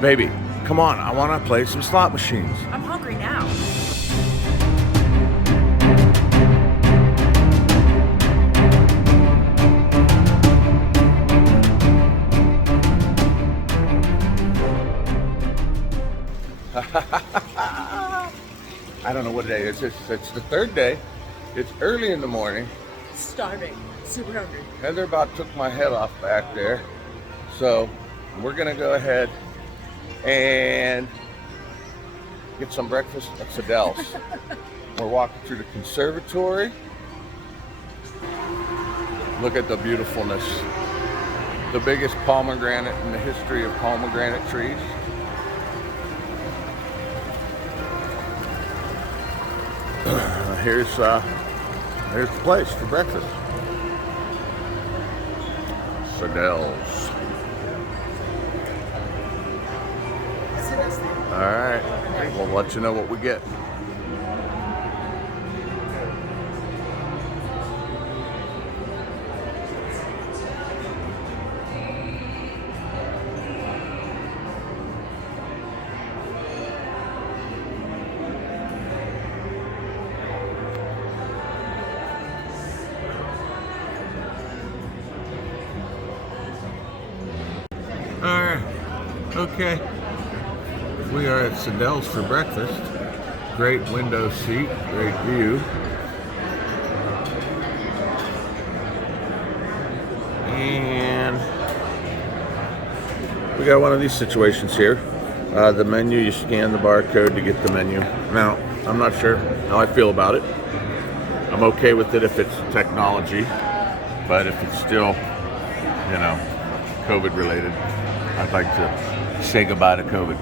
Baby, come on, I want to play some slot machines. I'm hungry now. I don't know what day it is. It's the third day. It's early in the morning. Starving. Super hungry. Heather about took my head off back there. So we're gonna go ahead and get some breakfast at Sadel's. We're walking through the conservatory. Look at the beautifulness. The biggest pomegranate in the history of pomegranate trees. Here's the place for breakfast. Sadel's. All right, we'll let you know what we get. All right, okay. We are at Sadel's for breakfast. Great window seat, great view. And we got one of these situations here. The menu, you scan the barcode to get the menu. Now, I'm not sure how I feel about it. I'm okay with it if it's technology, but if it's still, COVID related, I'd like to say goodbye to COVID.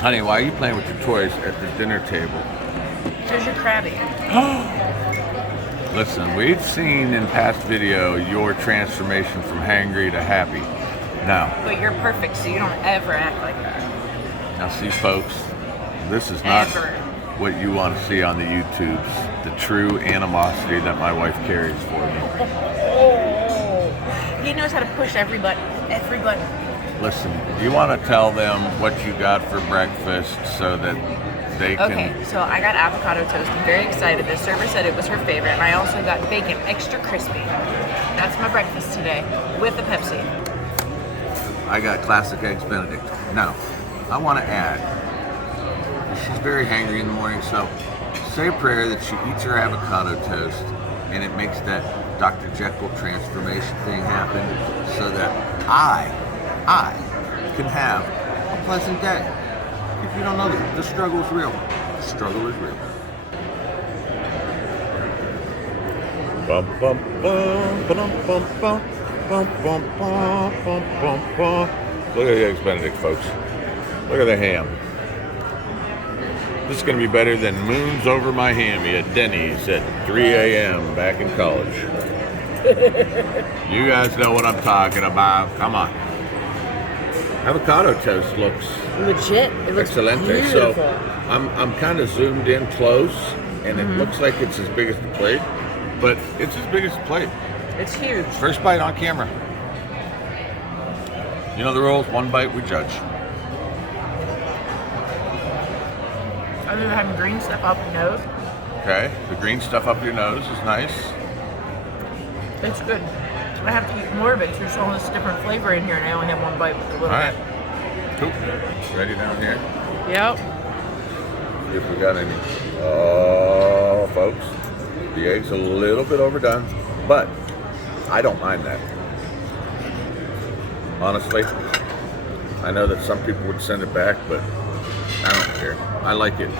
Honey, why are you playing with your toys at the dinner table? Because you're crabby. Listen, we've seen in past video your transformation from hangry to happy. Now, But you're perfect, so you don't ever act like that. now see folks, this is not Ever. what you want to see on the YouTubes. The true animosity that my wife carries for me. Oh, he knows how to push every button. Every button. Listen, you want to tell them what you got for breakfast so that they can... Okay, so I got avocado toast. I'm very excited. The server said it was her favorite, and I also got bacon, extra crispy. That's my breakfast today, with a Pepsi. I got classic eggs Benedict. Now, I want to add, she's very hangry in the morning, so say a prayer that she eats her avocado toast and it makes that Dr. Jekyll transformation thing happen so that I can have a pleasant day. If you don't know that, the struggle is real. The struggle is real. Bum, bum, bum, bum, bum, bum, bum, bum, bum, bum, bum, bum. Look at the eggs Benedict, folks. Look at the ham. This is going to be better than Moons Over My Hammy at Denny's at 3 a.m. back in college. You guys know what I'm talking about. Come on. Avocado toast looks Legit. It looks excelente. beautiful. So I'm kind of zoomed in close, and it looks like it's as big as the plate, but it's as big as the plate. It's huge. First bite on camera. You know the rules. One bite, we judge. I've been having green stuff up your nose. Okay. The green stuff up your nose is nice. It's good. I have to eat more of it. There's all this different flavor in here, and I only have one bite with a little All right. bit. Cool. Ready down here? Yep. See if we got any. Oh, folks. The egg's a little bit overdone, but I don't mind that. Honestly, I know that some people would send it back, but I don't care. I like it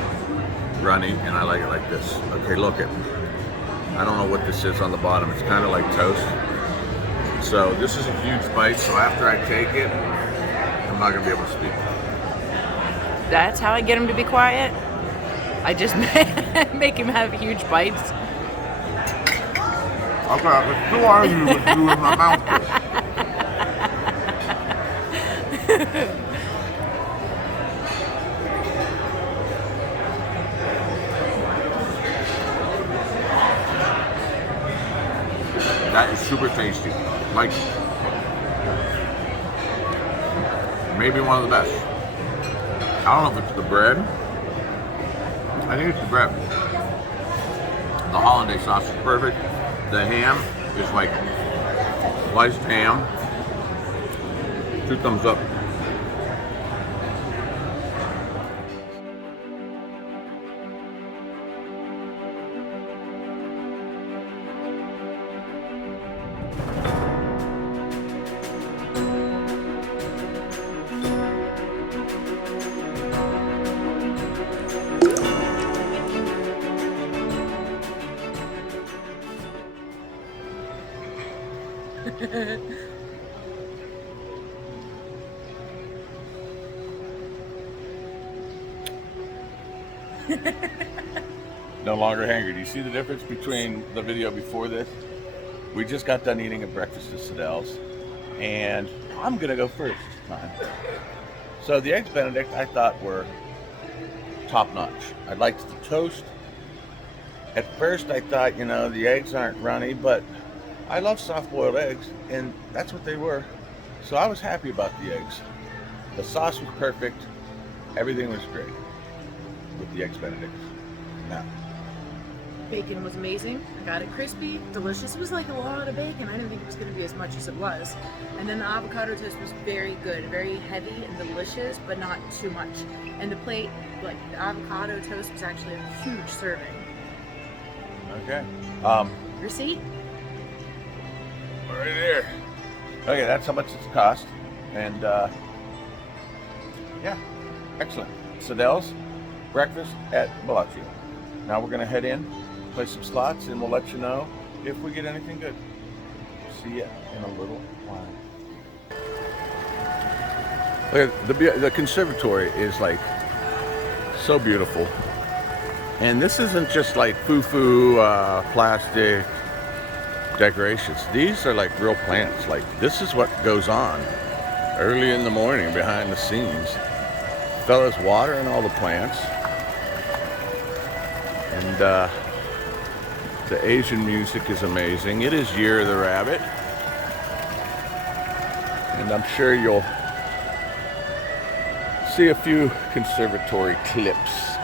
runny, and I like it like this. Okay, look it. I don't know what this is on the bottom. It's kind of like toast. So this is a huge bite, so after I take it, I'm not going to be able to speak. That's how I get him to be quiet. I just make him have huge bites. Okay, who are you with you in my mouth? That is super tasty. Like, Maybe one of the best. I don't know if it's the bread. I think it's the bread. The hollandaise sauce is perfect. The ham is like sliced ham. 2 thumbs up. No longer hangry. Do you see the difference between the video before this? We just got done eating a breakfast at Sadelle's, and I'm gonna go first this time. So the eggs Benedict I thought were top notch. I liked the toast. At first I thought, you know, the eggs aren't runny, but I love soft boiled eggs, and that's what they were. So I was happy about the eggs. The sauce was perfect. Everything was great with the eggs Benedict. Now, Bacon was amazing. I got it crispy, delicious. It was like a lot of bacon. I didn't think it was going to be as much as it was. And then the avocado toast was very good, very heavy and delicious, but not too much. And the plate, like the avocado toast, was actually a huge serving. okay. Receipt? Right there. Okay, that's how much it's cost. And yeah, excellent. Sadelle's breakfast at Bellagio. Now we're gonna head in, play some slots, and we'll let you know if we get anything good. See ya in a little while. Look at the conservatory is like so beautiful. And this isn't just like foo-foo plastic decorations. These are like real plants. Like this is what goes on early in the morning behind the scenes. Fellas watering all the plants. And the Asian music is amazing. It is Year of the Rabbit. And I'm sure you'll see a few conservatory clips.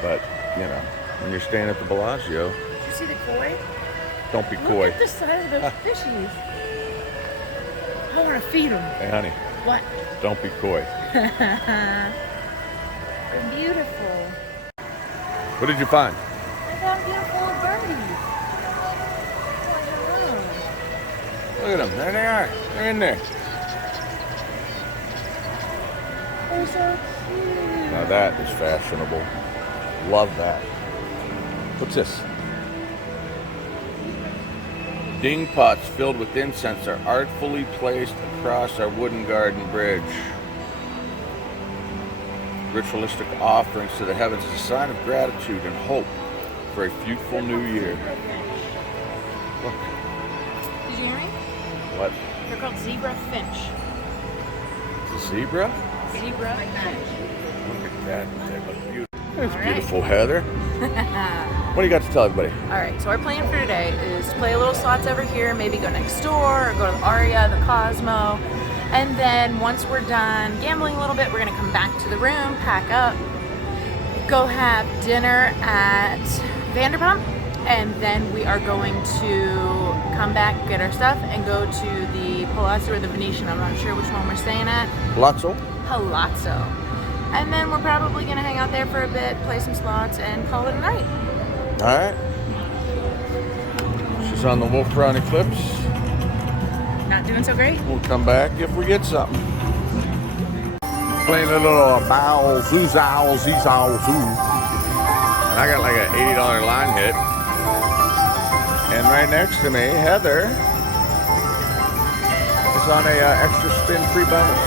But, you know, when you're staying at the Bellagio, Did you see the koi? don't be coy. Look at the size of those fishies. I want to feed them. Hey, honey, What? don't be coy. They're beautiful. What did you find? I found beautiful birdies. Look at them. There they are. They're in there. They're so cute. Now that is fashionable. Love that. What's this? Ding pots filled with incense are artfully placed across our wooden garden bridge. Ritualistic offerings to the heavens is a sign of gratitude and hope for a fruitful new year. Look. Did you hear me? What? They're called zebra finch. It's a zebra? Zebra finch. Look at that. They look beautiful. That's All right. beautiful, Heather. What do you got to tell everybody? All right, so our plan for today is to play a little slots over here, maybe go next door, or go to the Aria, the Cosmo, and then once we're done gambling a little bit, we're gonna come back to the room, pack up, go have dinner at Vanderpump, and then we are going to come back, get our stuff, and go to the Palazzo or the Venetian. I'm not sure which one we're staying at. Palazzo? Palazzo. And then we're probably gonna hang out there for a bit, play some slots, and call it a night. All right. She's on the Wolf Run Eclipse. Not doing so great? We'll come back if we get something. Playing a little bow, zoo-zow, zee-zow, zoo. And I got like an $80 line hit. And right next to me, Heather is on a extra spin free bonus.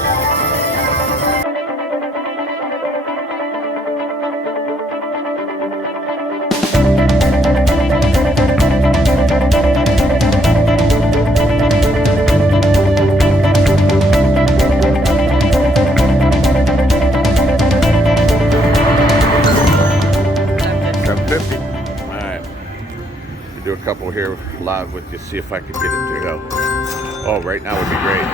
Do a couple here live with you, see if I can get it to go. Oh, right now would be great.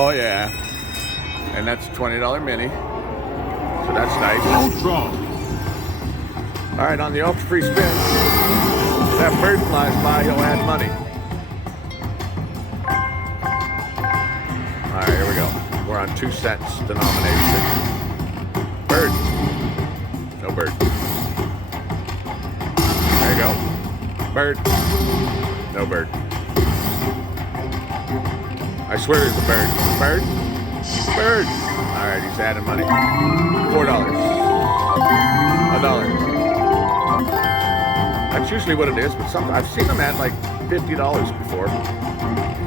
Oh yeah. And that's a $20 mini. So that's nice. Ultra. All right, on the ultra free spin, that bird flies by, he'll add money. All right, here we go. We're on 2 cents denomination. Bird. No bird. There you go. Bird. No bird. I swear there's a bird. Bird? Bird. All right, he's adding money. $4. $1. That's usually what it is, but I've seen them at like $50 before.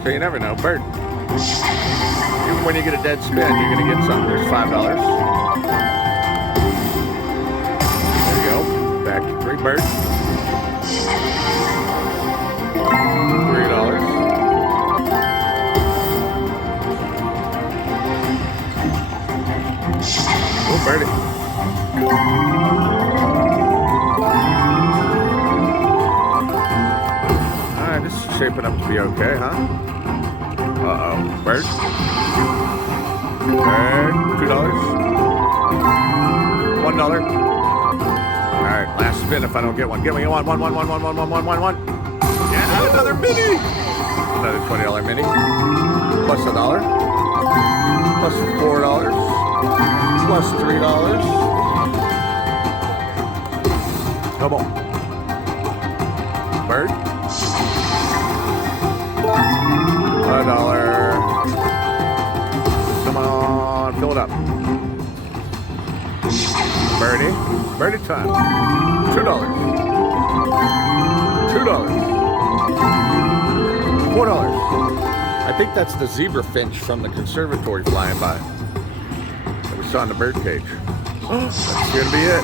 So you never know. Bird. Even when you get a dead spin, you're gonna get something. There's $5. There you go. Back to 3 birds. $3. Oh, birdie. Alright, this is shaping up to be okay, huh? Uh-oh. Bird. Bird. $2. $1. Alright, last spin if I don't get one. Give me one. One. Yeah, another mini. Another $20 mini. Plus $1. Plus $4. Plus $3. Come on. Bird. $1. Come on, fill it up. Birdie. Birdie time. $2. $2. $4. I think that's the zebra finch from the conservatory flying by. On the bird cage. That's gonna be it.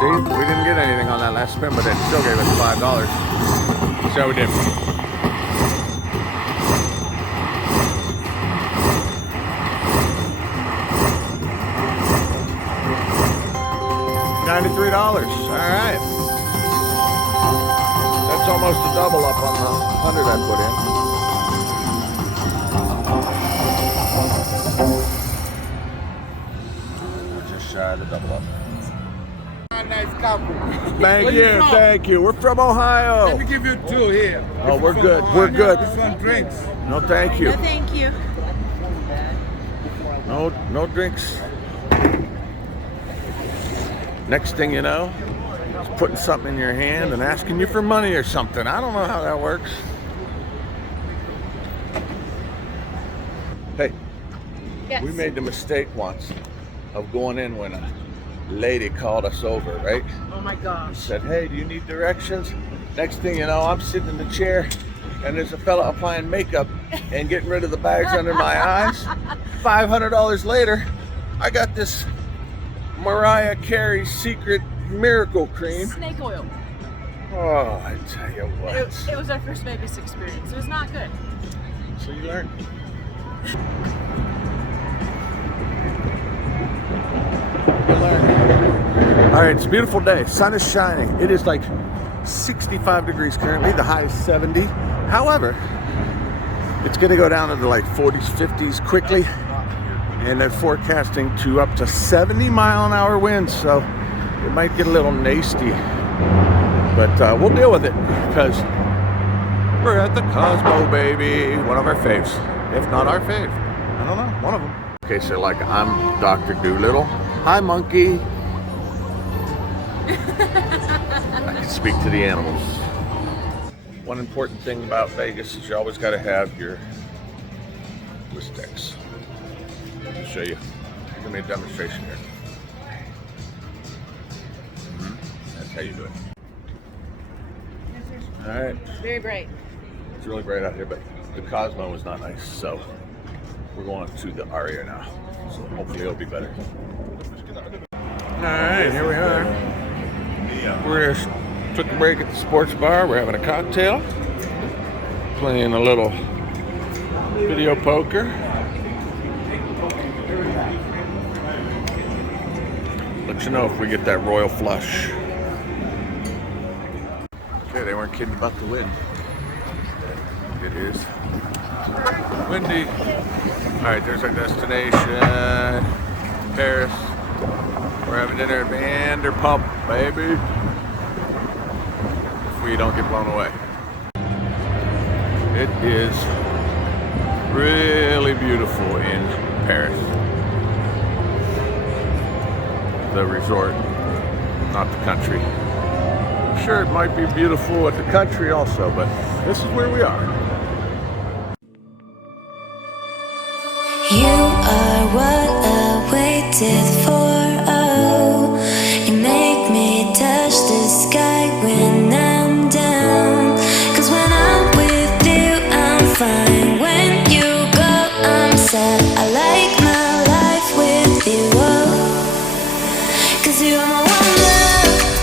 See, we didn't get anything on that last spin, but it still gave us $5. So we did. $93. All right. That's almost a double up on the 100 I put in. Just shy of the double up. Nice couple. Thank you. We're from Ohio. Let me give you 2 here. Oh, we're good. We're good. This one drinks. No, thank you. No, thank you. No drinks. Next thing you know, it's putting something in your hand and asking you for money or something. I don't know how that works. Hey. Yes. We made the mistake once of going in when a lady called us over, right? Oh my gosh. Said, hey, do you need directions? Next thing you know, I'm sitting in the chair and there's a fella applying makeup and getting rid of the bags under my eyes. $500 later, I got this Mariah Carey secret miracle cream. Snake oil. Oh, I tell you what. It was our first Vegas experience. It was not good. So you learned. All right, it's a beautiful day. Sun is shining. It is like 65 degrees currently. The high is 70. However, it's going to go down into like 40s, 50s quickly. And they're forecasting to up to 70-mile-an-hour winds. So it might get a little nasty. But we'll deal with it because we're at the Cosmo, baby. One of our faves. If not our fave. I don't know. One of them. Okay, so like I'm Dr. Doolittle. Hi, monkey. I can speak to the animals. One important thing about Vegas is you always got to have your Listex. Let me show you. Give me a demonstration here. That's how you do it. All right. Very bright. It's really bright out here, but the Cosmo is not nice, so we're going to the Aria now. So hopefully it'll be better. All right, here we are. We took a break at the sports bar. We're having a cocktail, playing a little video poker. Let you know if we get that royal flush. Okay, they weren't kidding about the wind. It is Windy. All right, there's our destination, Paris. We're having dinner at Vanderpump, baby. If we don't get blown away. It is really beautiful in Paris. The resort, not the country. I'm sure it might be beautiful at the country also, but this is where we are. You are what I waited for. Oh, you make me touch the sky when I'm down. 'Cause when I'm with you, I'm fine. When you go, I'm sad. I like my life with you. Oh, 'cause you are my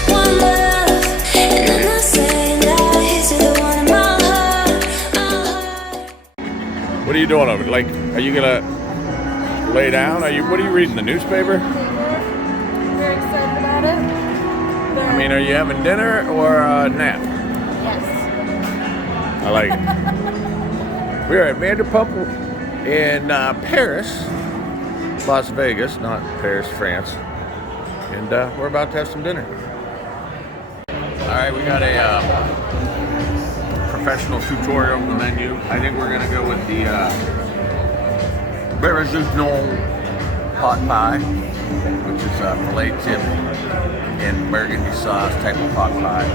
one love. And I'm not saying lies. You're the one in my heart. What are you doing over there? Like, are you gonna lay down? What are you reading, the newspaper? Very excited about it. I mean, are you having dinner or a nap? Yes. I like it. We are at Vanderpump in Paris, Las Vegas, not Paris, France. And we're about to have some dinner. All right, we got a professional tutorial of the menu. I think we're gonna go with the Berezino pot pie, which is a filet tip in burgundy sauce type of pot pie.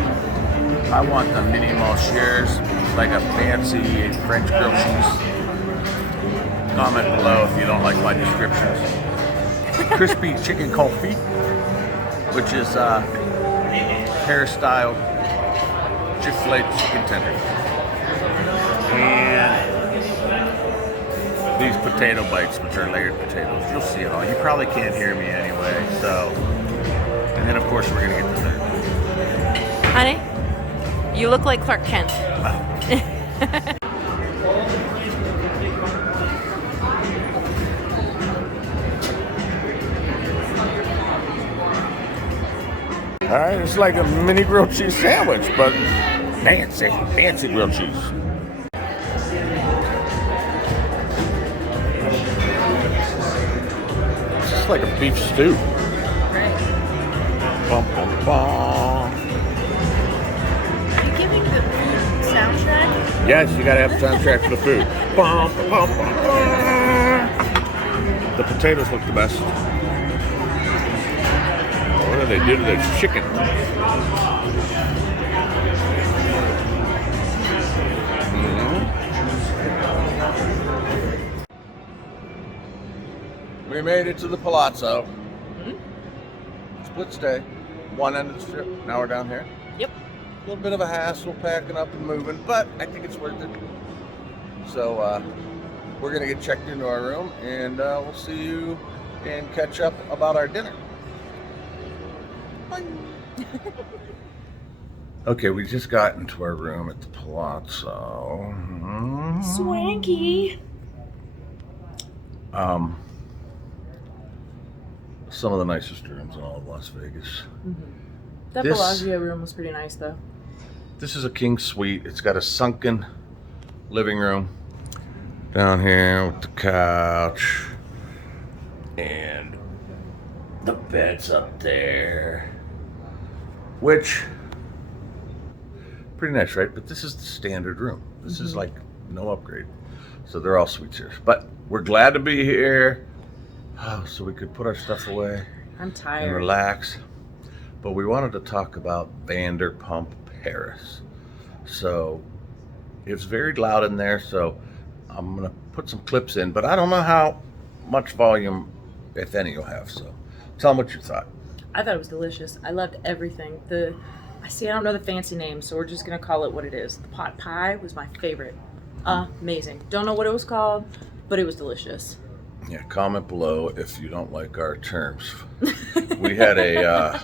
I want the mini Monchers, like a fancy French grilled cheese. Comment below if you don't like my descriptions. Crispy chicken confit, which is Paris-style Chick-fil-A chicken tender. And these potato bites, which are layered potatoes. You'll see it all. You probably can't hear me anyway, so. And then of course we're gonna get dessert. Honey, you look like Clark Kent. All right, it's like a mini grilled cheese sandwich, but fancy grilled cheese. It's just like a beef stew. Right. Bum, bum, bum. Are you giving the food soundtrack? Yes, you gotta have a soundtrack for the food. Bum, bum, bum, bum. The potatoes look the best. What do they do to the chicken? We made it to the Palazzo. Split stay. One end of the strip. Now we're down here. Yep. A little bit of a hassle packing up and moving, but I think it's worth it. So we're gonna get checked into our room, and we'll see you and catch up about our dinner. Bye. Okay, we just got into our room at the Palazzo. Swanky. Some of the nicest rooms in all of Las Vegas. That This- Bellagio room was pretty nice, though. This is a king suite. It's got a sunken living room down here with the couch and the bed's up there, which pretty nice, right? But this is the standard room. This is like no upgrade. So they're all suites here. But we're glad to be here. Oh, so we could put our stuff away I'm and tired. relax. But we wanted to talk about Vanderpump Paris. So it's very loud in there, so I'm gonna put some clips in, but I don't know how much volume, if any, you'll have. So tell them what you thought. I thought it was delicious. I loved everything. I don't know the fancy name, so we're just gonna call it what it is. The pot pie was my favorite. Amazing. Don't know what it was called, but it was delicious. Yeah, comment below if you don't like our terms. We had a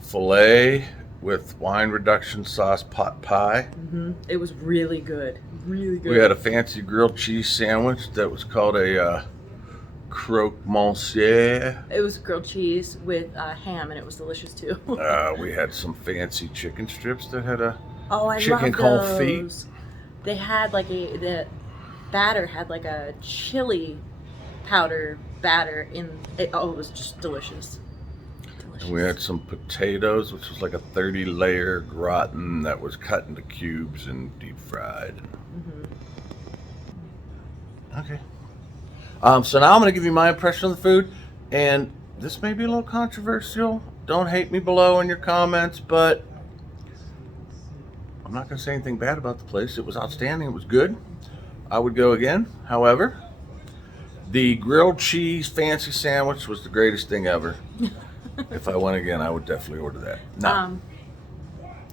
filet with wine reduction sauce pot pie. It was really good. Really good. We had a fancy grilled cheese sandwich that was called a croque monsieur. It was grilled cheese with ham, and it was delicious too. We had some fancy chicken strips that had a Oh, I chicken love confit. those. They had like batter had like a chili powder batter in it. Oh, it was just delicious. And we had some potatoes, which was like a 30-layer gratin that was cut into cubes and deep fried. Okay. So now I'm going to give you my impression of the food, and this may be a little controversial. Don't hate me below in your comments, but I'm not going to say anything bad about the place. It was outstanding. It was good. I would go again. However, the grilled cheese fancy sandwich was the greatest thing ever. If I went again, I would definitely order that. No,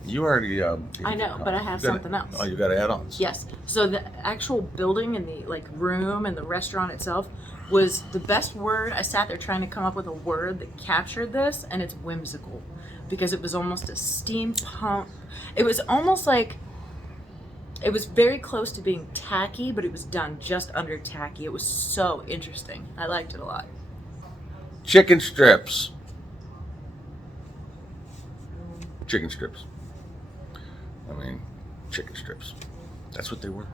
you already. I know, but I have something else. Oh, you got add-ons. Yes. So the actual building and the like room and the restaurant itself was the best word. I sat there trying to come up with a word that captured this, and it's whimsical, because it was almost a steampunk. It was almost like, it was very close to being tacky, but it was done just under tacky. It was so interesting. I liked it a lot. Chicken strips. Chicken strips. I mean, chicken strips. That's what they were.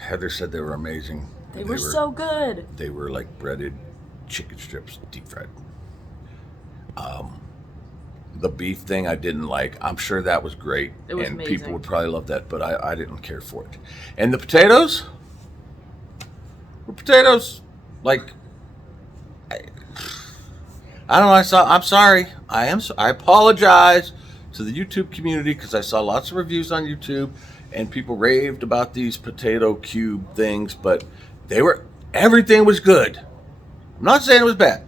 Heather said they were amazing. They were so good. They were like breaded chicken strips, deep fried. The beef thing I didn't like. I'm sure that was great. It was and amazing. People would probably love that, but I didn't care for it. And the potatoes were potatoes. Like, I don't know. I'm sorry. I apologize to the YouTube community, because I saw lots of reviews on YouTube and people raved about these potato cube things, but everything was good. I'm not saying it was bad,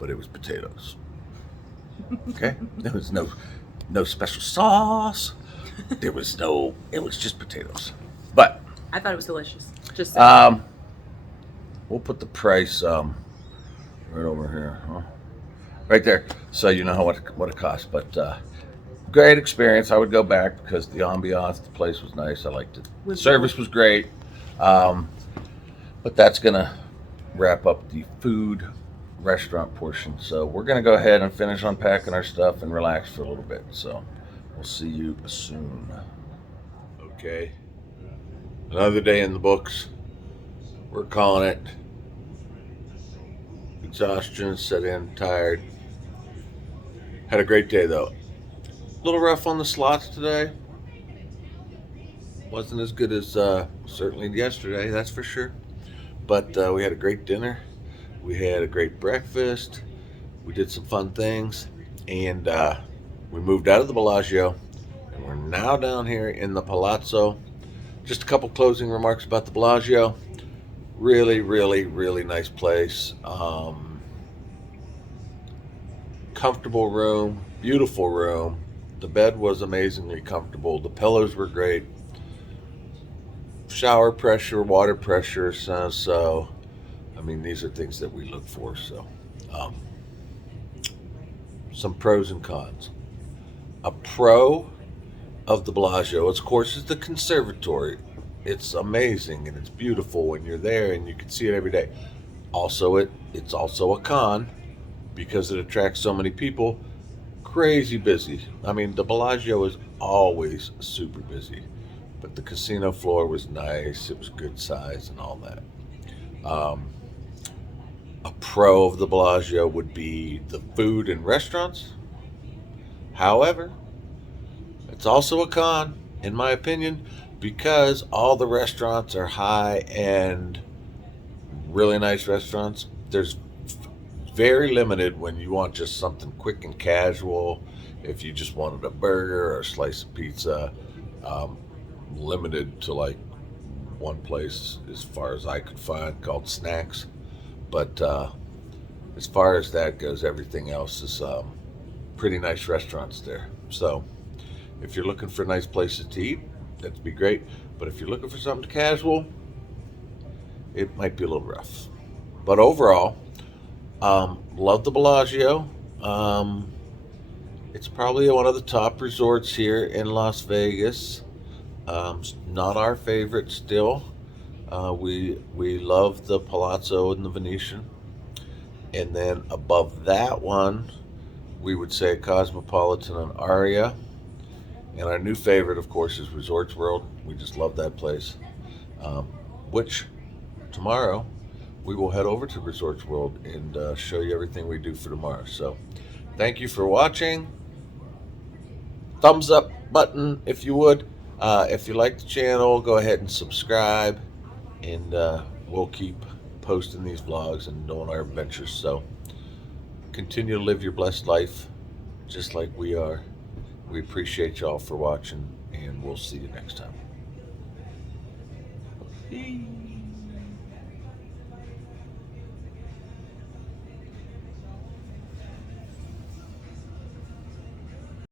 but it was potatoes. Okay? There was no special sauce. It was just potatoes. But I thought it was delicious. Just saying. We'll put the price right over here, huh? Right there, so you know what it costs. But great experience. I would go back because the ambiance, the place was nice. I liked it. The service was great. But that's gonna wrap up the food restaurant portion. So we're gonna go ahead and finish unpacking our stuff and relax for a little bit. So we'll see you soon. Okay. Another day in the books. We're calling it. Exhaustion set in, tired. Had a great day though. A little rough on the slots today. Wasn't as good as certainly yesterday, that's for sure. But we had a great dinner. We had a great breakfast. We did some fun things. And we moved out of the Bellagio. And we're now down here in the Palazzo. Just a couple closing remarks about the Bellagio. Really, really, really nice place. Comfortable room, beautiful room. The bed was amazingly comfortable. The pillows were great. Shower pressure, water pressure. So, I mean, these are things that we look for. So, some pros and cons. A pro of the Bellagio, of course, is the conservatory. It's amazing and it's beautiful when you're there and you can see it every day. Also, it's also a con because it attracts so many people. Crazy busy. I mean, the Bellagio is always super busy, but the casino floor was nice. It was good size and all that. A pro of the Bellagio would be the food and restaurants. However, it's also a con, in my opinion, because all the restaurants are high-end, really nice restaurants. There's very limited when you want just something quick and casual. If you just wanted a burger or a slice of pizza, limited to like one place as far as I could find called Snacks. But as far as that goes, everything else is pretty nice restaurants there. So if you're looking for nice places to eat, that'd be great. But if you're looking for something casual, it might be a little rough. But overall, love the Bellagio. It's probably one of the top resorts here in Las Vegas. Not our favorite still. We love the Palazzo and the Venetian. And then above that one, we would say Cosmopolitan and Aria. And our new favorite, of course, is Resorts World. We just love that place. which tomorrow we will head over to Resorts World and show you everything we do for tomorrow. So thank you for watching. Thumbs up button if you would. If you like the channel, go ahead and subscribe, and we'll keep posting these vlogs and doing our adventures. So continue to live your blessed life just like we are. We appreciate y'all for watching, and we'll see you next time.